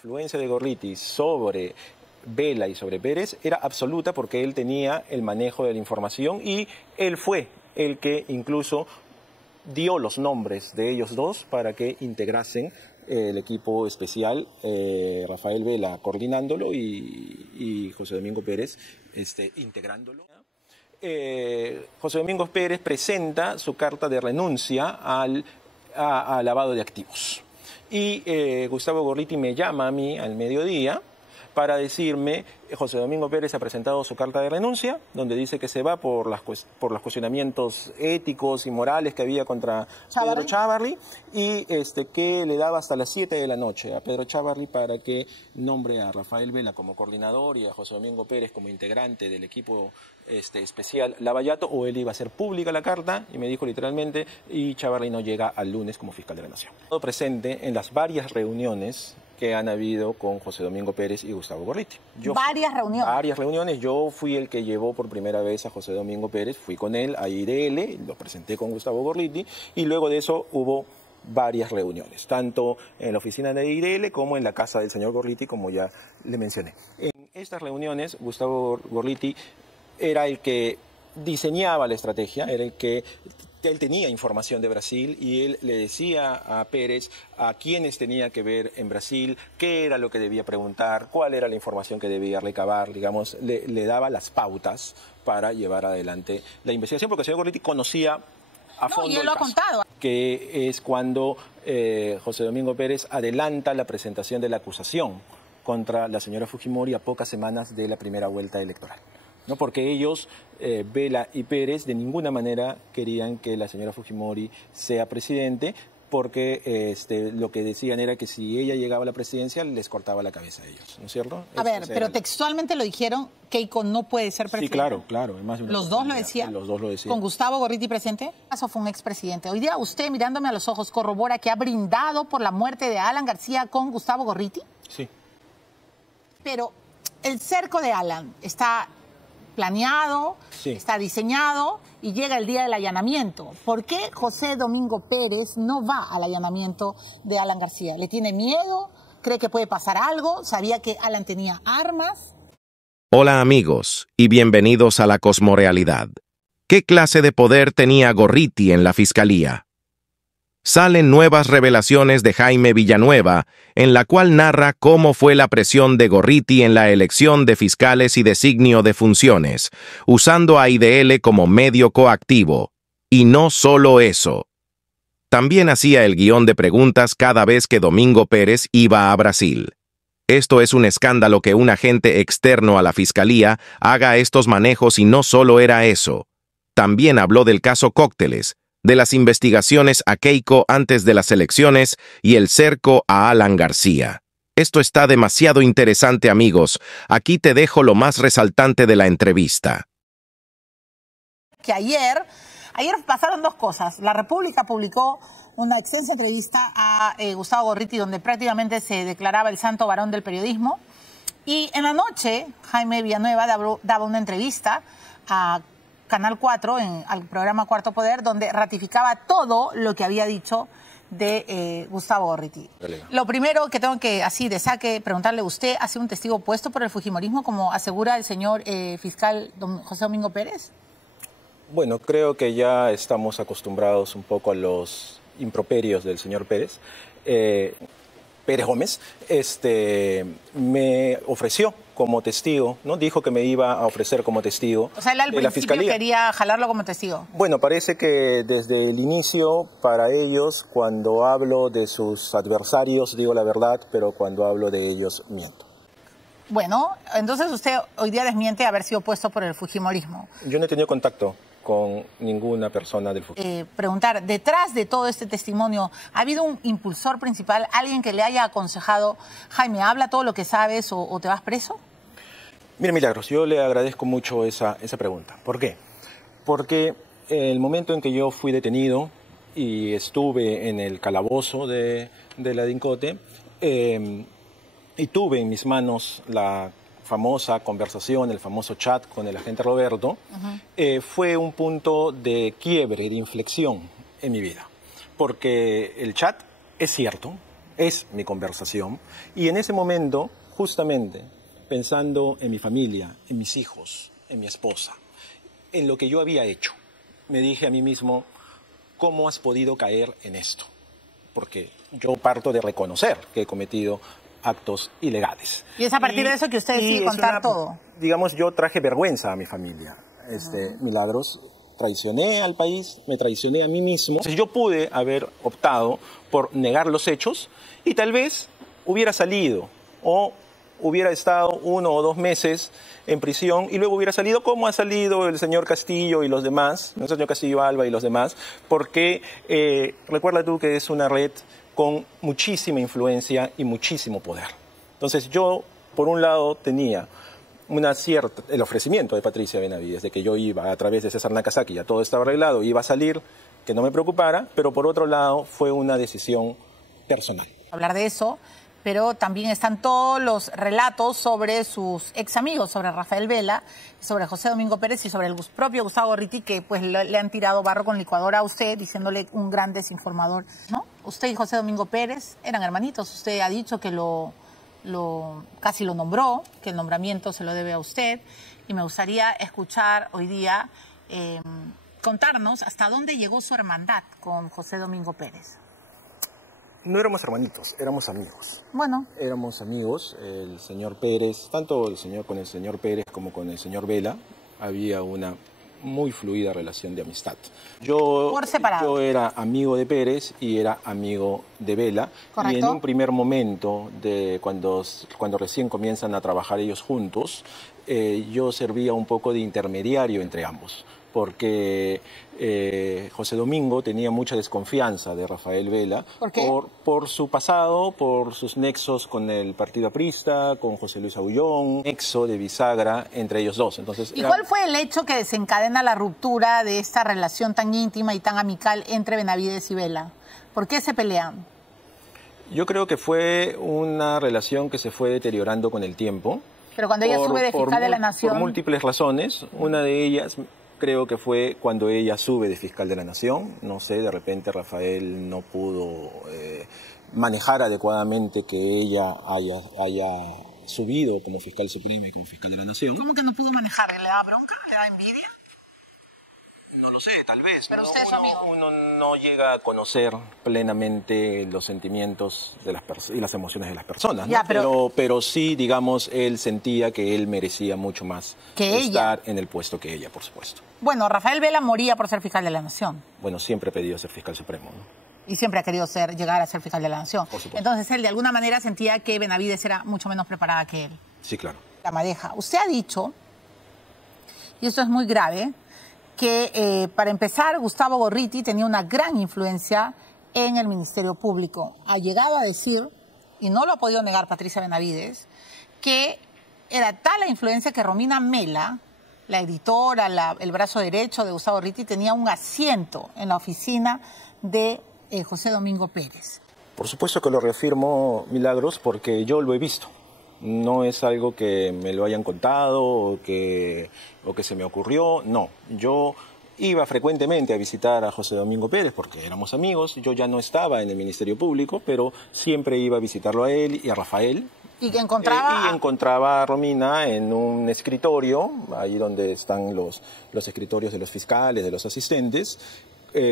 influencia de Gorriti sobre Vela y sobre Pérez era absoluta porque él tenía el manejo de la información y él fue el que incluso dio los nombres de ellos dos para que integrasen el equipo especial, Rafael Vela coordinándolo y José Domingo Pérez integrándolo. José Domingo Pérez presenta su carta de renuncia al lavado de activos. Y Gustavo Gorriti me llama a mí al mediodía para decirme, José Domingo Pérez ha presentado su carta de renuncia, donde dice que se va por los cuestionamientos éticos y morales que había contra Pedro Chávarri, y que le daba hasta las 7 de la noche a Pedro Chávarri para que nombre a Rafael Vela como coordinador y a José Domingo Pérez como integrante del equipo especial Lavallato, o él iba a hacer pública la carta, y me dijo literalmente, y Chávarri no llega al lunes como fiscal de la Nación. Todo presente en las varias reuniones que han habido con José Domingo Pérez y Gustavo Gorriti. ¿Varias reuniones? Varias reuniones. Yo fui el que llevó por primera vez a José Domingo Pérez, fui con él a IDL, lo presenté con Gustavo Gorriti, y luego de eso hubo varias reuniones, tanto en la oficina de IDL como en la casa del señor Gorriti, como ya le mencioné. En estas reuniones, Gustavo Gorriti era el que diseñaba la estrategia, era el que él tenía información de Brasil y él le decía a Pérez a quiénes tenía que ver en Brasil, qué era lo que debía preguntar, cuál era la información que debía recabar, digamos, le daba las pautas para llevar adelante la investigación, porque el señor Gorriti conocía a fondo y él lo ha contado. Que es cuando José Domingo Pérez adelanta la presentación de la acusación contra la señora Fujimori a pocas semanas de la primera vuelta electoral. ¿No? Porque ellos, Vela y Pérez, de ninguna manera querían que la señora Fujimori sea presidente, porque lo que decían era que si ella llegaba a la presidencia les cortaba la cabeza a ellos, ¿no es cierto? A ver, pero textualmente lo dijeron, Keiko no puede ser presidente. Sí, claro, claro. ¿Los dos lo decían? Los dos lo decían. ¿Con Gustavo Gorriti presente? Eso fue un expresidente. Hoy día usted, mirándome a los ojos, corrobora que ha brindado por la muerte de Alan García con Gustavo Gorriti. Sí. Pero el cerco de Alan está planeado, sí, está diseñado y llega el día del allanamiento. ¿Por qué José Domingo Pérez no va al allanamiento de Alan García? ¿Le tiene miedo? ¿Cree que puede pasar algo? ¿Sabía que Alan tenía armas? Hola amigos, y bienvenidos a la Cosmorealidad. ¿Qué clase de poder tenía Gorriti en la Fiscalía? Salen nuevas revelaciones de Jaime Villanueva, en la cual narra cómo fue la presión de Gorriti en la elección de fiscales y designio de funciones, usando a IDL como medio coactivo. Y no solo eso. También hacía el guión de preguntas cada vez que Domingo Pérez iba a Brasil. Esto es un escándalo que un agente externo a la Fiscalía haga estos manejos, y no solo era eso. También habló del caso Cócteles, de las investigaciones a Keiko antes de las elecciones y el cerco a Alan García. Esto está demasiado interesante, amigos. Aquí te dejo lo más resaltante de la entrevista. Que ayer pasaron dos cosas. La República publicó una extensa entrevista a Gustavo Gorriti, donde prácticamente se declaraba el santo varón del periodismo. Y en la noche, Jaime Villanueva daba una entrevista a Canal 4, al programa Cuarto Poder, donde ratificaba todo lo que había dicho de Gustavo Gorriti. Lo primero que tengo que, así de saque, preguntarle, ¿usted ha sido un testigo puesto por el fujimorismo, como asegura el señor fiscal José Domingo Pérez? Bueno, creo que ya estamos acostumbrados un poco a los improperios del señor Pérez. Pérez Gómez, me ofreció como testigo, ¿no? Dijo que me iba a ofrecer como testigo. O sea, él al de la principio Fiscalía. quería jalarlo como testigo. Bueno, parece que desde el inicio, para ellos, cuando hablo de sus adversarios, digo la verdad, pero cuando hablo de ellos, miento. Bueno, entonces usted hoy día desmiente haber sido puesto por el fujimorismo. Yo no he tenido contacto con ninguna persona del fútbol. Preguntar, detrás de todo este testimonio, ¿ha habido un impulsor principal, alguien que le haya aconsejado, Jaime, habla todo lo que sabes o te vas preso? Mire, Milagros, yo le agradezco mucho esa pregunta. ¿Por qué? Porque el momento en que yo fui detenido y estuve en el calabozo de la DINCOTE, y tuve en mis manos la famosa conversación, el famoso chat con el agente Roberto, fue un punto de quiebre, de inflexión en mi vida. Porque el chat es cierto, es mi conversación. Y en ese momento, justamente, pensando en mi familia, en mis hijos, en mi esposa, en lo que yo había hecho, me dije a mí mismo, ¿cómo has podido caer en esto? Porque yo parto de reconocer que he cometido actos ilegales. Y es a partir de eso que usted decide contar todo. Digamos, yo traje vergüenza a mi familia. Milagros, traicioné al país, me traicioné a mí mismo. Entonces, yo pude haber optado por negar los hechos y tal vez hubiera salido o hubiera estado 1 o 2 meses en prisión y luego hubiera salido como ha salido el señor Castillo y los demás, el señor Castillo Alba y los demás, porque recuerda tú que es una red con muchísima influencia y muchísimo poder. Entonces yo, por un lado, tenía el ofrecimiento de Patricia Benavides de que yo iba a través de César Nakazaki, ya todo estaba arreglado, iba a salir, que no me preocupara, pero por otro lado fue una decisión personal. Hablar de eso, pero también están todos los relatos sobre sus ex amigos, sobre Rafael Vela, sobre José Domingo Pérez y sobre el propio Gustavo Gorriti, que pues le han tirado barro con licuadora a usted, diciéndole un gran desinformador, ¿no? Usted y José Domingo Pérez eran hermanitos. Usted ha dicho que casi lo nombró, que el nombramiento se lo debe a usted, y me gustaría escuchar hoy día, contarnos hasta dónde llegó su hermandad con José Domingo Pérez. No éramos hermanitos, éramos amigos. Bueno. Éramos amigos, el señor Pérez, tanto con el señor Pérez como con el señor Vela, había una muy fluida relación de amistad. Por separado. Yo era amigo de Pérez y era amigo de Vela. ¿Correcto? Y en un primer momento, cuando recién comienzan a trabajar ellos juntos, yo servía un poco de intermediario entre ambos, porque José Domingo tenía mucha desconfianza de Rafael Vela. ¿Por qué? Por su pasado, por sus nexos con el Partido Aprista, con José Luis Abullón, nexo de bisagra entre ellos dos. Entonces, ¿y cuál fue el hecho que desencadena la ruptura de esta relación tan íntima y tan amical entre Benavides y Vela? ¿Por qué se pelean? Yo creo que fue una relación que se fue deteriorando con el tiempo. Pero cuando ella sube de fiscal de la Nación... Por múltiples razones. Una de ellas creo que fue cuando ella sube de fiscal de la Nación. No sé, de repente Rafael no pudo manejar adecuadamente que ella haya subido como fiscal suprema y como fiscal de la Nación. ¿Cómo que no pudo manejar? ¿Le da bronca? ¿Le da envidia? No lo sé, tal vez. Pero usted es amigo. Uno no llega a conocer plenamente los sentimientos de y las emociones de las personas, ¿no? Ya, pero sí, digamos, él sentía que él merecía mucho más que estar en el puesto que ella, por supuesto. Bueno, Rafael Vela moría por ser fiscal de la Nación. Bueno, siempre ha pedido ser fiscal supremo, ¿no? Y siempre ha querido llegar a ser fiscal de la Nación. Por supuesto. Entonces él de alguna manera sentía que Benavides era mucho menos preparada que él. Sí, claro. La madeja. Usted ha dicho, y esto es muy grave, que para empezar Gustavo Gorriti tenía una gran influencia en el Ministerio Público. Ha llegado a decir, y no lo ha podido negar Patricia Benavides, que era tal la influencia que Romina Mela, la editora, el brazo derecho de Gustavo Gorriti, tenía un asiento en la oficina de José Domingo Pérez. Por supuesto que lo reafirmo, Milagros, porque yo lo he visto. No es algo que me lo hayan contado o que se me ocurrió, no. Yo iba frecuentemente a visitar a José Domingo Pérez porque éramos amigos. Yo ya no estaba en el Ministerio Público, pero siempre iba a visitarlo a él y a Rafael. ¿Y que encontraba? Y encontraba a Romina en un escritorio, ahí donde están los escritorios de los fiscales, de los asistentes,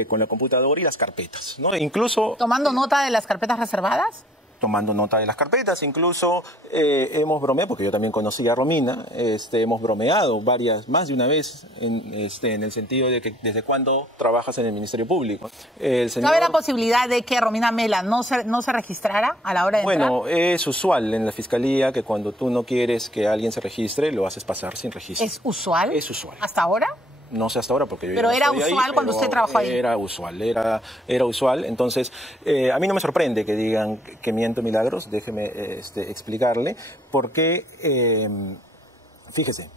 con la computadora y las carpetas, ¿no? Incluso... ¿Tomando nota de las carpetas reservadas? Tomando nota de las carpetas, incluso hemos bromeado, porque yo también conocí a Romina, hemos bromeado más de una vez en el sentido de que desde cuándo trabajas en el Ministerio Público. ¿No habrá posibilidad de que Romina Mela no se registrara a la hora de entrar? Bueno, es usual en la Fiscalía que cuando tú no quieres que alguien se registre, lo haces pasar sin registro. ¿Es usual? Es usual. ¿Hasta ahora? No sé hasta ahora porque yo pero ya no era estoy usual ahí, cuando usted trabajó ahí. Era usual. Entonces, a mí no me sorprende que digan que miento, Milagros. Déjeme explicarle. Porque, fíjese,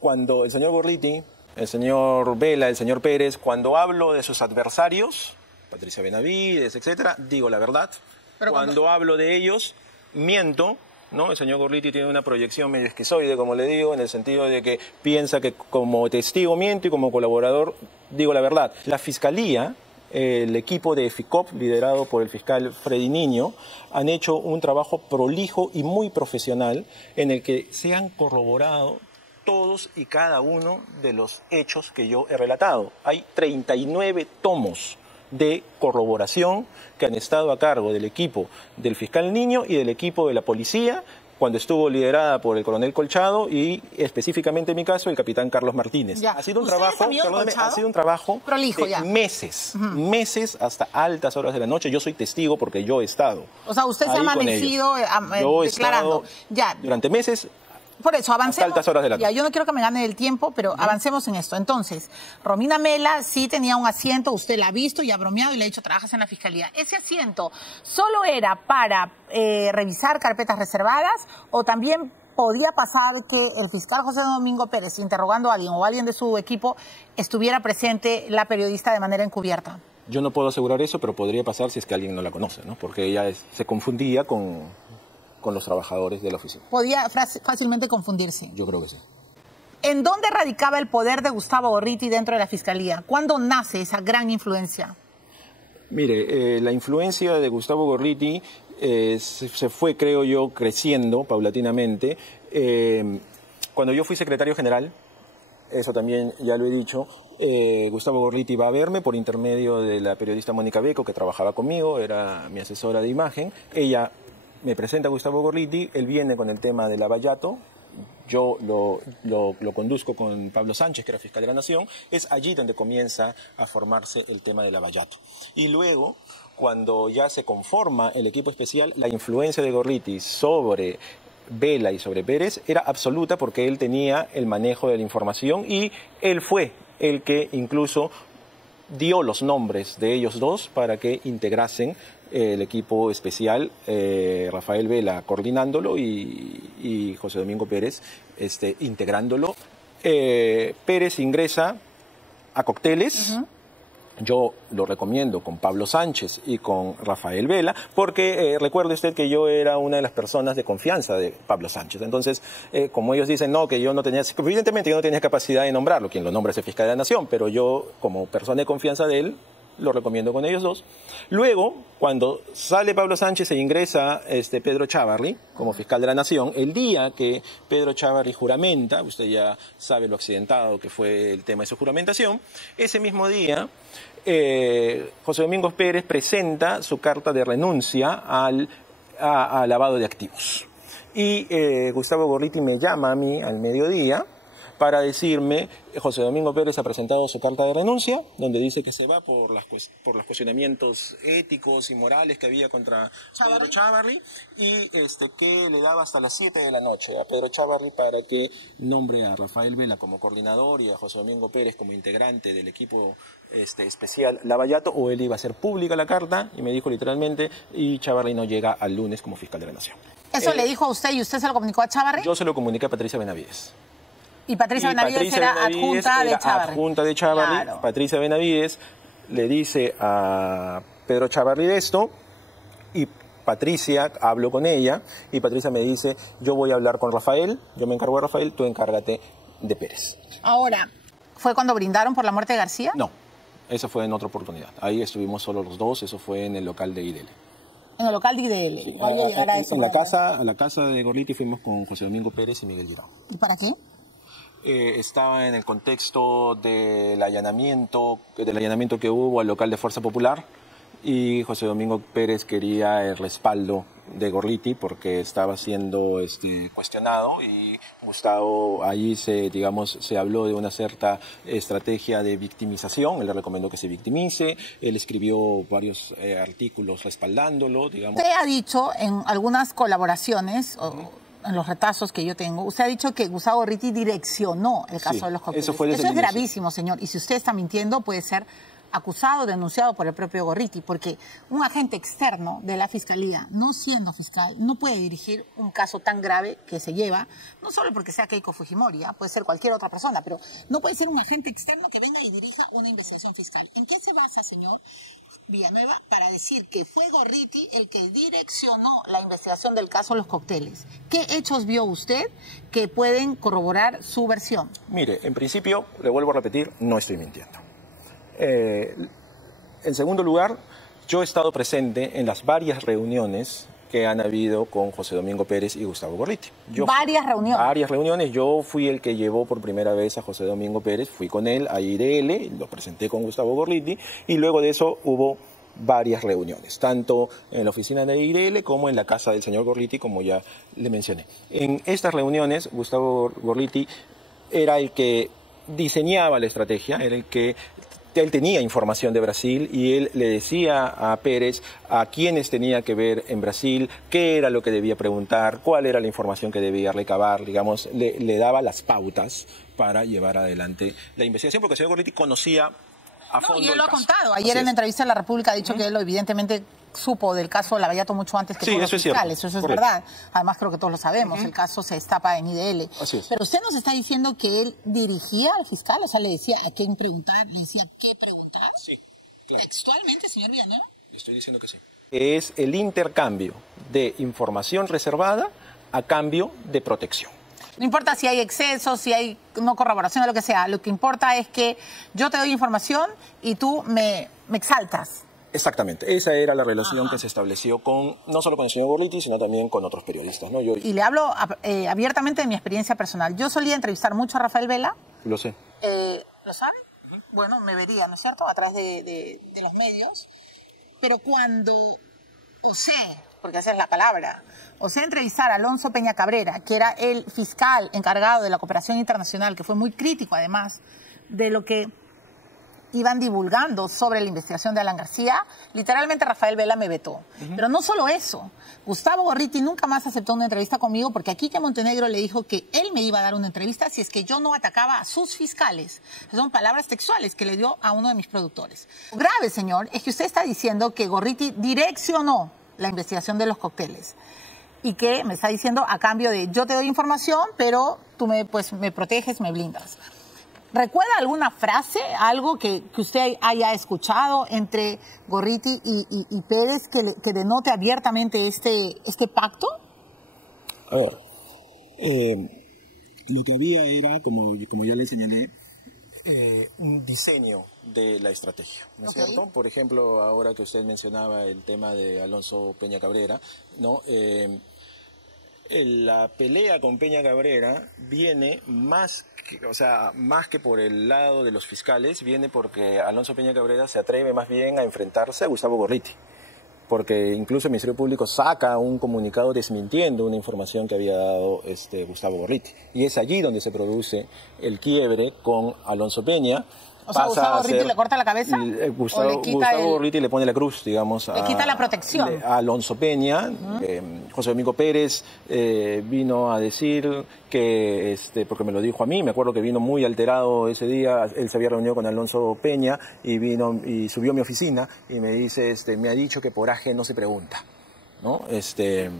cuando el señor Gorriti, el señor Vela, el señor Pérez, cuando hablo de sus adversarios, Patricia Benavides, etcétera, digo la verdad. Pero cuando hablo de ellos, miento. ¿No? El señor Gorriti tiene una proyección medio esquizoide, como le digo, en el sentido de que piensa que como testigo miento y como colaborador digo la verdad. La Fiscalía el equipo de FICOP, liderado por el fiscal Freddy Niño, han hecho un trabajo prolijo y muy profesional en el que se han corroborado todos y cada uno de los hechos que yo he relatado. Hay 39 tomos de corroboración que han estado a cargo del equipo del fiscal Niño y del equipo de la policía, cuando estuvo liderada por el coronel Colchado y específicamente en mi caso el capitán Carlos Martínez. Ya. Ha sido un ¿Usted trabajo, es amigo de perdóname, Colchado? ha sido un trabajo Prolijo, de ya. meses, meses hasta altas horas de la noche. Yo soy testigo porque yo he estado. O sea, usted se ha ahí con amanecido ellos. Yo he declarando. estado Ya. durante meses. Por eso, avancemos. Hasta altas horas de la Ya, noche. yo no quiero que me gane el tiempo, pero avancemos en esto. Entonces, Romina Mela sí tenía un asiento, usted la ha visto y ha bromeado y le ha dicho, trabajas en la fiscalía. ¿Ese asiento solo era para revisar carpetas reservadas o también podía pasar que el fiscal José Domingo Pérez, interrogando a alguien o alguien de su equipo, estuviera presente la periodista de manera encubierta? Yo no puedo asegurar eso, pero podría pasar si es que alguien no la conoce, ¿no? Porque ella se confundía con los trabajadores de la oficina. Podía fácilmente confundirse. Yo creo que sí. ¿En dónde radicaba el poder de Gustavo Gorriti dentro de la fiscalía? ¿Cuándo nace esa gran influencia? Mire, la influencia de Gustavo Gorriti se fue, creo yo, creciendo paulatinamente. Cuando yo fui secretario general, eso también ya lo he dicho, Gustavo Gorriti va a verme por intermedio de la periodista Mónica Beco, que trabajaba conmigo, era mi asesora de imagen. Ella me presenta a Gustavo Gorriti, él viene con el tema del Lavallato, yo lo conduzco con Pablo Sánchez, que era fiscal de la Nación. Es allí donde comienza a formarse el tema del Lavallato. Y luego, cuando ya se conforma el equipo especial, la influencia de Gorriti sobre Vela y sobre Pérez era absoluta porque él tenía el manejo de la información y él fue el que incluso dio los nombres de ellos dos para que integrasen el equipo especial, Rafael Vela coordinándolo y José Domingo Pérez integrándolo. Pérez ingresa a Cócteles. Yo lo recomiendo con Pablo Sánchez y con Rafael Vela, porque recuerde usted que yo era una de las personas de confianza de Pablo Sánchez. Entonces, como ellos dicen, no, que yo no tenía, evidentemente yo no tenía capacidad de nombrarlo, quien lo nombra es el fiscal de la Nación, pero yo, como persona de confianza de él, lo recomiendo con ellos dos. Luego, cuando sale Pablo Sánchez e ingresa Pedro Chávarri como fiscal de la Nación, el día que Pedro Chávarri juramenta, usted ya sabe lo accidentado que fue el tema de su juramentación, ese mismo día José Domingo Pérez presenta su carta de renuncia al lavado de activos. Y Gustavo Gorriti me llama a mí al mediodía para decirme, José Domingo Pérez ha presentado su carta de renuncia, donde dice que se va por los cuestionamientos éticos y morales que había contra Pedro Chávarri, y que le daba hasta las 7 de la noche a Pedro Chávarri para que nombre a Rafael Vela como coordinador y a José Domingo Pérez como integrante del equipo especial Lavallato, o él iba a hacer pública la carta, y me dijo literalmente, y Chávarri no llega al lunes como fiscal de la Nación. ¿Eso le dijo a usted y usted se lo comunicó a Chávarri? Yo se lo comuniqué a Patricia Benavides. Y Patricia Benavides era adjunta de Chávarri. Adjunta de Chávarri. Claro. Patricia Benavides le dice a Pedro Chávarri de esto, y Patricia, hablo con ella, y Patricia me dice, yo voy a hablar con Rafael, yo me encargo de Rafael, tú encárgate de Pérez. Ahora, ¿fue cuando brindaron por la muerte de García? No, eso fue en otra oportunidad. Ahí estuvimos solo los dos, eso fue en el local de IDL. En el local de IDL. Sí, Voy a llegar a eso. a la casa de Gorriti fuimos con José Domingo Pérez y Miguel Girao. ¿Y para qué? Estaba en el contexto del allanamiento que hubo al local de Fuerza Popular, y José Domingo Pérez quería el respaldo de Gorriti porque estaba siendo cuestionado, y Gustavo allí se habló de una cierta estrategia de victimización. Él le recomendó que se victimice, él escribió varios artículos respaldándolo, digamos. Usted ha dicho en algunas colaboraciones, en los retazos que yo tengo, usted ha dicho que Gustavo Gorriti direccionó el caso de los cócteles. Eso fue desde Eso el es inicio. gravísimo, señor. Y si usted está mintiendo, puede ser acusado, denunciado por el propio Gorriti, porque un agente externo de la Fiscalía, no siendo fiscal, no puede dirigir un caso tan grave que se lleva, no solo porque sea Keiko Fujimori, puede ser cualquier otra persona, pero no puede ser un agente externo que venga y dirija una investigación fiscal. ¿En qué se basa, señor Villanueva, para decir que fue Gorriti el que direccionó la investigación del caso de los cócteles? ¿Qué hechos vio usted que pueden corroborar su versión? Mire, en principio, le vuelvo a repetir, no estoy mintiendo. En segundo lugar, yo he estado presente en las varias reuniones que han habido con José Domingo Pérez y Gustavo Gorriti. Varias reuniones. Varias reuniones. Yo fui el que llevó por primera vez a José Domingo Pérez, fui con él a IDL, lo presenté con Gustavo Gorriti y luego de eso hubo varias reuniones, tanto en la oficina de IDL como en la casa del señor Gorriti, como ya le mencioné. En estas reuniones, Gustavo Gorriti era el que diseñaba la estrategia, era el que él tenía información de Brasil y él le decía a Pérez a quiénes tenía que ver en Brasil, qué era lo que debía preguntar, cuál era la información que debía recabar, digamos, le daba las pautas para llevar adelante la investigación, porque el señor Gorriti conocía a fondo y él lo ha caso. contado. Ayer en entrevista a La República ha dicho que él evidentemente supo del caso Lavallato mucho antes que todos los fiscales. Eso es verdad. Además creo que todos lo sabemos. El caso se destapa en IDL. Así es. Pero usted nos está diciendo que él dirigía al fiscal, o sea, le decía a quién preguntar, le decía qué preguntar. Sí, claro. Textualmente, señor Villanueva. Le estoy diciendo que sí. Es el intercambio de información reservada a cambio de protección. No importa si hay excesos, si hay no corroboración o lo que sea. Lo que importa es que yo te doy información y tú me exaltas. Exactamente. Esa era la relación que se estableció no solo con el señor Gorriti, sino también con otros periodistas, ¿no? Y le hablo abiertamente de mi experiencia personal. Yo solía entrevistar mucho a Rafael Vela. Lo sé. ¿Lo sabe? Bueno, me vería, ¿no es cierto?, a través de los medios. Pero cuando osé, porque esa es la palabra, osé entrevistar a Alonso Peña Cabrera, que era el fiscal encargado de la cooperación internacional, que fue muy crítico además de lo que iban divulgando sobre la investigación de Alan García, literalmente Rafael Vela me vetó. Pero no solo eso, Gustavo Gorriti nunca más aceptó una entrevista conmigo porque Quique Montenegro le dijo que él me iba a dar una entrevista si es que yo no atacaba a sus fiscales. Son palabras textuales que le dio a uno de mis productores. Lo grave, señor, es que usted está diciendo que Gorriti direccionó la investigación de los cócteles y que me está diciendo a cambio de yo te doy información, pero tú me proteges, me blindas. ¿Recuerda alguna frase, algo que usted haya escuchado entre Gorriti y Pérez que denote abiertamente este pacto? A ver, lo que había era, como ya le señalé, un diseño de la estrategia, ¿no es cierto? Por ejemplo, ahora que usted mencionaba el tema de Alonso Peña Cabrera, ¿no? La pelea con Peña Cabrera viene más que por el lado de los fiscales, viene porque Alonso Peña Cabrera se atreve más bien a enfrentarse a Gustavo Gorriti, porque incluso el Ministerio Público saca un comunicado desmintiendo una información que había dado Gustavo Gorriti. Y es allí donde se produce el quiebre con Alonso Peña. O sea, Gustavo Gorriti le corta la cabeza. Gustavo Gorriti le pone la cruz, digamos. Le quita la protección. A Alonso Peña. José Domingo Pérez vino a decir que, porque me lo dijo a mí, me acuerdo que vino muy alterado ese día, él se había reunido con Alonso Peña y vino y subió a mi oficina y me dice, me ha dicho que por AG no se pregunta, ¿no? Entonces,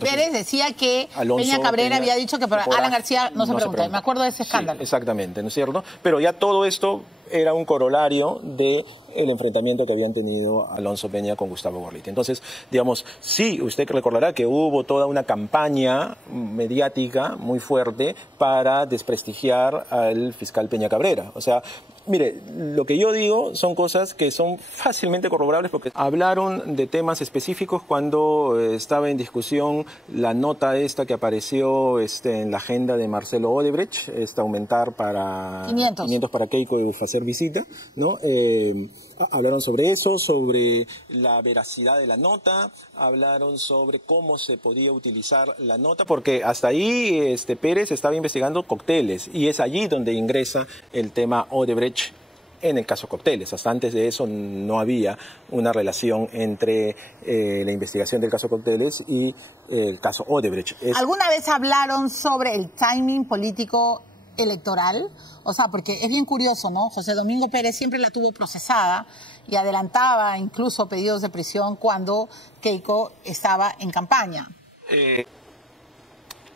Pérez decía que Peña Cabrera había dicho que por Alan García no se pregunta. Me acuerdo de ese escándalo. Sí, exactamente, ¿no es cierto? Pero ya todo esto era un corolario del enfrentamiento que habían tenido Alonso Peña con Gustavo Gorriti. Entonces, digamos, sí, usted recordará que hubo toda una campaña mediática muy fuerte para desprestigiar al fiscal Peña Cabrera. O sea, mire, lo que yo digo son cosas que son fácilmente corroborables porque hablaron de temas específicos cuando estaba en discusión la nota esta que apareció en la agenda de Marcelo Odebrecht, aumentar para 500 para Keiko y hacer visita, ¿no? Hablaron sobre eso, sobre la veracidad de la nota, hablaron sobre cómo se podía utilizar la nota, porque hasta ahí Pérez estaba investigando cócteles y es allí donde ingresa el tema Odebrecht en el caso cócteles. Hasta antes de eso no había una relación entre la investigación del caso cócteles y el caso Odebrecht. ¿Alguna vez hablaron sobre el timing político electoral? O sea, porque es bien curioso, ¿no? José Domingo Pérez siempre la tuvo procesada y adelantaba incluso pedidos de prisión cuando Keiko estaba en campaña.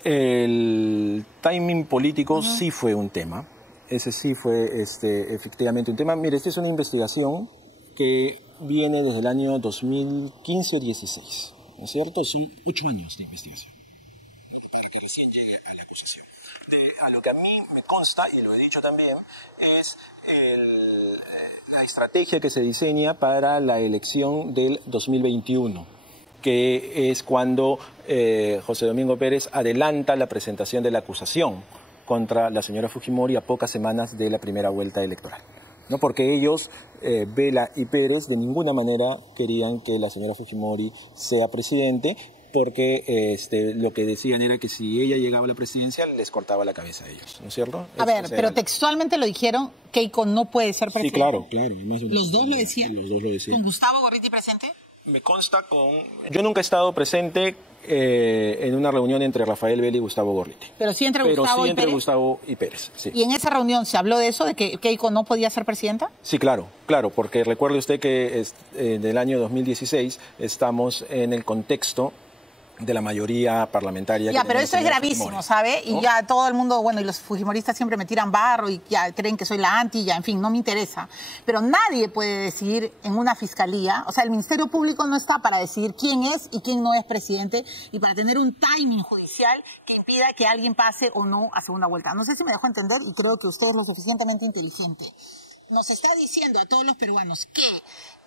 El timing político sí fue un tema. Ese sí fue efectivamente un tema. Mire, esta es una investigación que viene desde el año 2015 o 16, ¿no es cierto? Son 8 años de investigación. A lo que a mí me consta consta, y lo he dicho también, es la estrategia que se diseña para la elección del 2021, que es cuando José Domingo Pérez adelanta la presentación de la acusación contra la señora Fujimori a pocas semanas de la primera vuelta electoral, ¿no? Porque ellos, Vela y Pérez, de ninguna manera querían que la señora Fujimori sea presidente, porque lo que decían era que si ella llegaba a la presidencia les cortaba la cabeza a ellos, ¿no es cierto? A ver, pero textualmente lo dijeron, Keiko no puede ser presidente. Sí, claro. ¿Los dos lo decían? Los dos lo decían. ¿Con Gustavo Gorriti presente? Me consta Yo nunca he estado presente en una reunión entre Rafael Vela y Gustavo Gorriti. Pero sí entre Gustavo y Pérez, sí. ¿Y en esa reunión se habló de eso, de que Keiko no podía ser presidenta? Sí, claro, porque recuerde usted que del año 2016 estamos en el contexto de la mayoría parlamentaria. Ya, pero eso es gravísimo, ¿sabe? Y ya todo el mundo, bueno, y los fujimoristas siempre me tiran barro y ya creen que soy la anti, ya, en fin, no me interesa. Pero nadie puede decidir en una fiscalía, o sea, el Ministerio Público no está para decidir quién es y quién no es presidente y para tener un timing judicial que impida que alguien pase o no a segunda vuelta. No sé si me dejo entender y creo que usted es lo suficientemente inteligente. Nos está diciendo a todos los peruanos que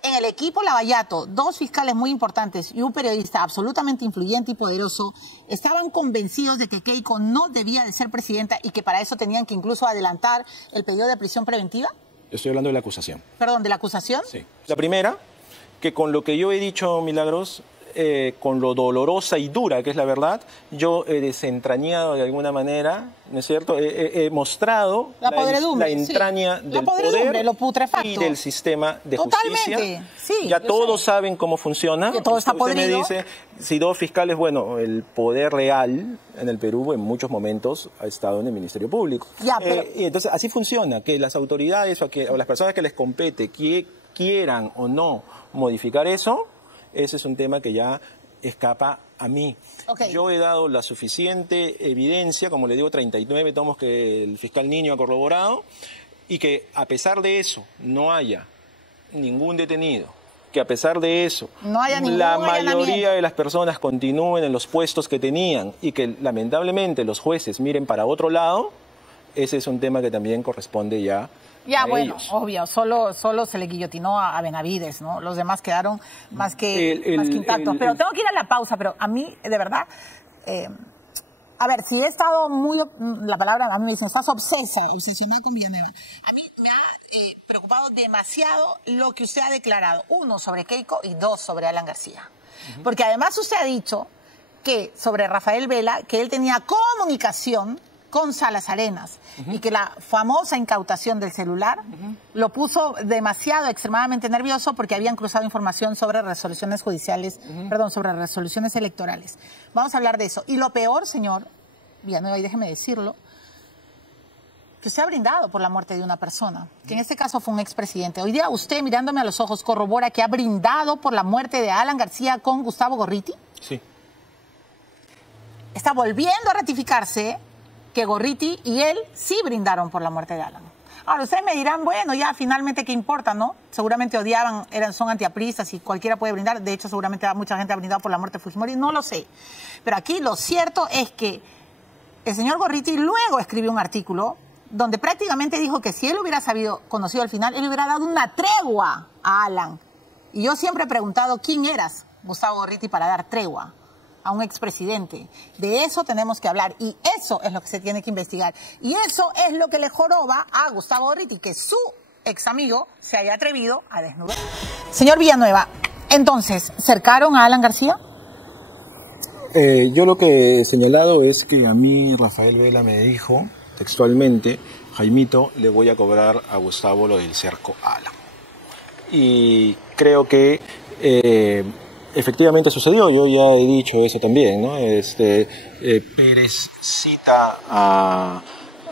en el equipo Lavallato, 2 fiscales muy importantes y un periodista absolutamente influyente y poderoso estaban convencidos de que Keiko no debía de ser presidenta y que para eso tenían que incluso adelantar el pedido de prisión preventiva. Estoy hablando de la acusación. Perdón, ¿de la acusación? Sí. La primera, que con lo que yo he dicho, Milagros, con lo dolorosa y dura que es la verdad, yo he desentrañado de alguna manera, ¿no es cierto? He mostrado la entraña del poder lo putrefacto y del sistema de justicia. Sí, ya todos saben cómo funciona. Que todo está podrido. Usted me dice, si 2 fiscales, bueno, el poder real en el Perú en muchos momentos ha estado en el Ministerio Público. Ya, pero... y entonces así funciona, que las autoridades o las personas que les compete quieran o no modificar eso. Ese es un tema que ya escapa a mí. Okay. Yo he dado la suficiente evidencia, como le digo, 39 tomos que el fiscal Niño ha corroborado, y que a pesar de eso no haya ningún detenido, que a pesar de eso la mayoría de las personas continúen en los puestos que tenían y que lamentablemente los jueces miren para otro lado, ese es un tema que también corresponde ya. Ya, bueno, obvio, solo se le guillotinó a Benavides, ¿no? Los demás quedaron más que intactos. Pero tengo que ir a la pausa, pero a mí, de verdad, a ver, si he estado la palabra, a mí me dicen, estás obsesionada con Villanueva. A mí me ha preocupado demasiado lo que usted ha declarado. 1, sobre Keiko y 2, sobre Alan García. Porque además usted ha dicho que sobre Rafael Vela, que él tenía comunicación con Salas Arenas y que la famosa incautación del celular lo puso demasiado, extremadamente nervioso porque habían cruzado información sobre resoluciones judiciales, sobre resoluciones electorales. Vamos a hablar de eso. Y lo peor, señor Villanueva, y déjeme decirlo, que se ha brindado por la muerte de una persona, que en este caso fue un expresidente. Hoy día usted, mirándome a los ojos, corrobora que ha brindado por la muerte de Alan García con Gustavo Gorriti. Sí. Está volviendo a ratificarse que Gorriti y él sí brindaron por la muerte de Alan. Ahora, ustedes me dirán, bueno, ya finalmente, ¿qué importa, no? Seguramente odiaban, son antiapristas y cualquiera puede brindar. De hecho, seguramente mucha gente ha brindado por la muerte de Fujimori. No lo sé. Pero aquí lo cierto es que el señor Gorriti luego escribió un artículo donde prácticamente dijo que si él hubiera conocido al final, él hubiera dado una tregua a Alan. Y yo siempre he preguntado, ¿quién eras, Gustavo Gorriti, para dar tregua a un expresidente? De eso tenemos que hablar y eso es lo que se tiene que investigar. Y eso es lo que le joroba a Gustavo Gorriti, que su ex amigo se haya atrevido a desnudar. Señor Villanueva, entonces, ¿cercaron a Alan García? Yo lo que he señalado es que a mí Rafael Vela me dijo textualmente, Jaimito, le voy a cobrar a Gustavo lo del cerco a Alan. Y creo que efectivamente sucedió, yo ya he dicho eso también, ¿no? Pérez cita a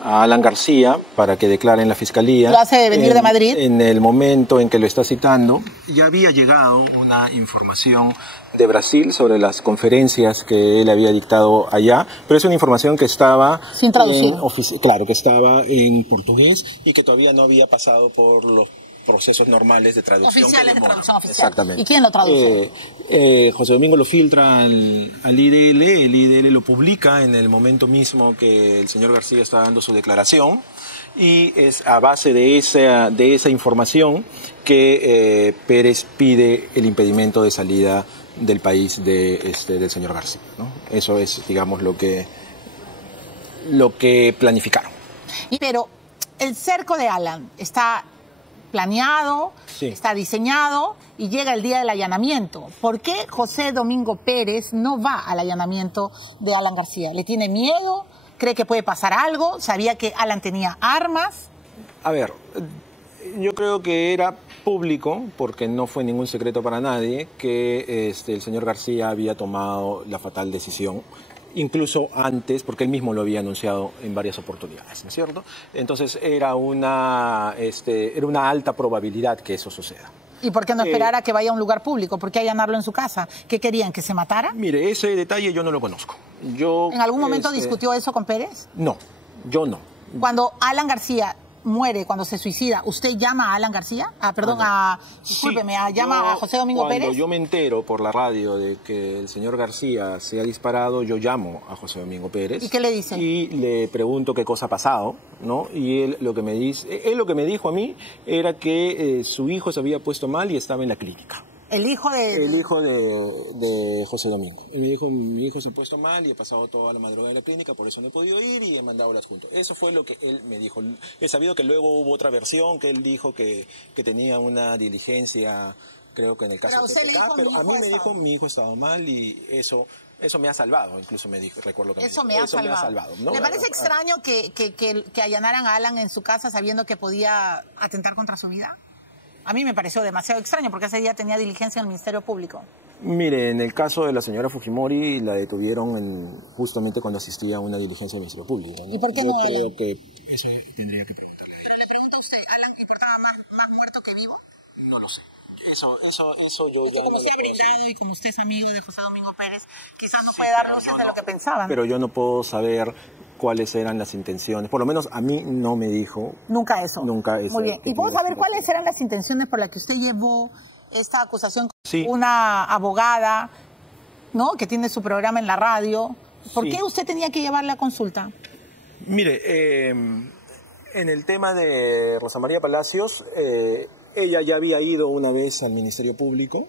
Alan García para que declare en la fiscalía. ¿Lo hace venir de Madrid? En el momento en que lo está citando, ya había llegado una información de Brasil sobre las conferencias que él había dictado allá, pero es una información que estaba sin traducir. Claro, que estaba en portugués y que todavía no había pasado por los procesos normales de traducción. Oficiales de traducción oficial. Exactamente. ¿Y quién lo traduce? José Domingo lo filtra al IDL, el IDL lo publica en el momento mismo que el señor García está dando su declaración, y es a base de esa información que Pérez pide el impedimento de salida del país del señor García, ¿no? Eso es, digamos, lo que planificaron. Pero el cerco de Alan está planeado, sí, está diseñado y llega el día del allanamiento. ¿Por qué José Domingo Pérez no va al allanamiento de Alan García? ¿Le tiene miedo? ¿Cree que puede pasar algo? ¿Sabía que Alan tenía armas? A ver, yo creo que era público, porque no fue ningún secreto para nadie, que el señor García había tomado la fatal decisión, incluso antes, porque él mismo lo había anunciado en varias oportunidades, ¿no es cierto? Entonces era una alta probabilidad que eso suceda. ¿Y por qué no esperar a que vaya a un lugar público? ¿Por qué allanarlo en su casa? ¿Qué querían, que se matara? Mire, ese detalle yo no lo conozco. ¿En algún momento discutió eso con Pérez? No, yo no. Cuando Alan García muere, cuando se suicida, ¿usted llama a Alan García? Discúlpeme, ¿llama a José Domingo Pérez? Cuando yo me entero por la radio de que el señor García se ha disparado, yo llamo a José Domingo Pérez. ¿Y qué le dice? Y le pregunto qué cosa ha pasado, ¿no? Y él lo que me dijo a mí era que su hijo se había puesto mal y estaba en la clínica. El hijo de José Domingo. Y me dijo, mi hijo se ha puesto mal y he pasado toda la madrugada en la clínica, por eso no he podido ir y he mandado el adjunto. Eso fue lo que él me dijo. He sabido que luego hubo otra versión, que él dijo que tenía una diligencia, creo que en el caso de PPK, pero a mí me dijo, mi hijo estaba mal y eso me ha salvado, incluso me dijo, recuerdo que me ha salvado, ¿no? ¿Le parece extraño que allanaran a Alan en su casa sabiendo que podía atentar contra su vida? A mí me pareció demasiado extraño porque ese día tenía diligencia en el Ministerio Público. Mire, en el caso de la señora Fujimori la detuvieron justamente cuando asistía a una diligencia del Ministerio Público, ¿no? ¿Y por qué no? Yo creo que eso tendría que no lo sé. Eso yo ya no me lo Y como usted es amigo de José Domingo Pérez, quizás no puede dar luces de lo que pensaban. Pero yo no puedo saber cuáles eran las intenciones. Por lo menos a mí no me dijo. Nunca eso. Nunca eso. Muy bien. ¿Y puedo saber cuáles eran las intenciones por las que usted llevó esta acusación? Sí. Una abogada, ¿no?, que tiene su programa en la radio. ¿Por qué usted tenía que llevarle a consulta? Mire, en el tema de Rosa María Palacios, ella ya había ido una vez al Ministerio Público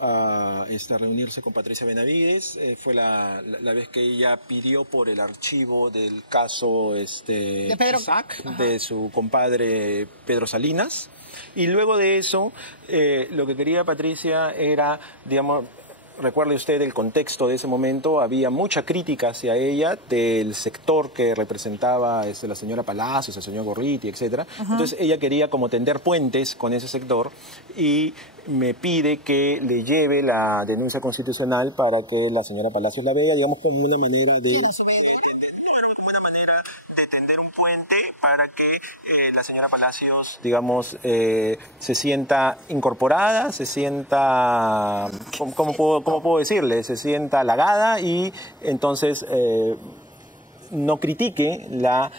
a reunirse con Patricia Benavides. Fue la vez que ella pidió por el archivo del caso de Pedro Isaac, de su compadre Pedro Salinas. Y luego de eso, lo que quería Patricia era, digamos, recuerde usted el contexto de ese momento, había mucha crítica hacia ella del sector que representaba la señora Palacios, el señor Gorriti, etcétera. Entonces ella quería como tender puentes con ese sector y me pide que le lleve la denuncia constitucional para que la señora Palacios la vea, digamos, como una manera de tender un puente para que la señora Palacios, digamos, se sienta incorporada, se sienta, ¿cómo puedo decirle? Se sienta halagada y entonces no critique la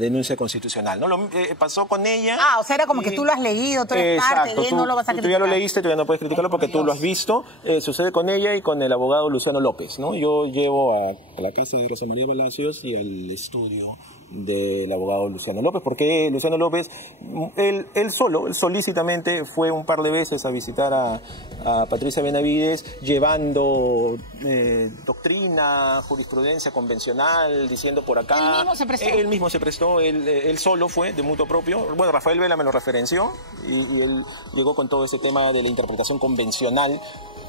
denuncia constitucional, ¿no? Pasó con ella. O sea, era como que tú lo has leído, tú eres parte de él, no lo vas a criticar. Tú ya lo leíste, tú ya no puedes criticarlo porque tú lo has visto. Sucede con ella y con el abogado Luciano López, ¿no? Yo llevo a la casa de Rosa María Palacios y al estudio del abogado Luciano López, porque Luciano López, él solícitamente fue un par de veces a visitar a Patricia Benavides llevando doctrina, jurisprudencia convencional, diciendo por acá. ¿Él mismo se prestó? Él mismo se prestó, él solo fue, de mutuo propio. Bueno, Rafael Vela me lo referenció y él llegó con todo ese tema de la interpretación convencional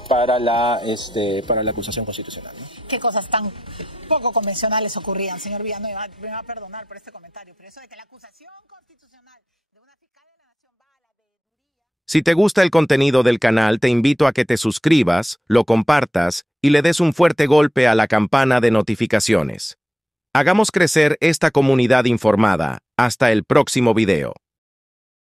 para la acusación constitucional, ¿no? ¿Qué cosas tan poco convencionales ocurrían, señor Villanueva? Me va a perdonar por este comentario, pero eso de que la acusación constitucional de una fiscal de la Nación va a la veeduría... Si te gusta el contenido del canal, te invito a que te suscribas, lo compartas y le des un fuerte golpe a la campana de notificaciones. Hagamos crecer esta comunidad informada. Hasta el próximo video.